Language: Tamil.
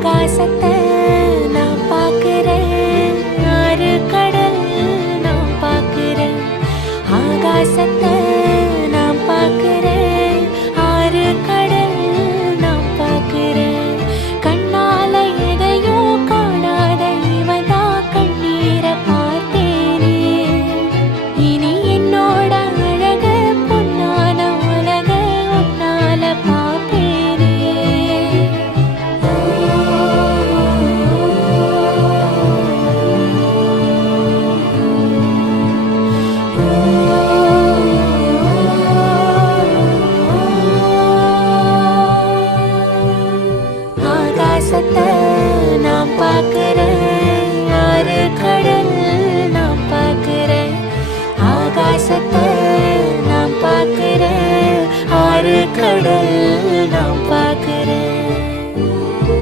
ஆகாசத்தை நான் பார்க்கிறேன், ஆறு கடல் நான் பார்க்கிறேன். ஆகாசத்தை நான் பார்க்கிறேன், ஆறு கடல் நான் பார்க்கிறேன். கண்ணால எதையும் காணாத இவதா கண்ணீரை பார்த்தேனே. இனி என்னோட அழக பொன்னான உலக உன்னால பார்ப்பேனே. ஆகாசத்தை நான் பார்க்கிறேன், ஆறு கடல் நான் பார்க்கிறேன். ஆகாசத்தை நான் பார்க்கிறேன், ஆறு கடல்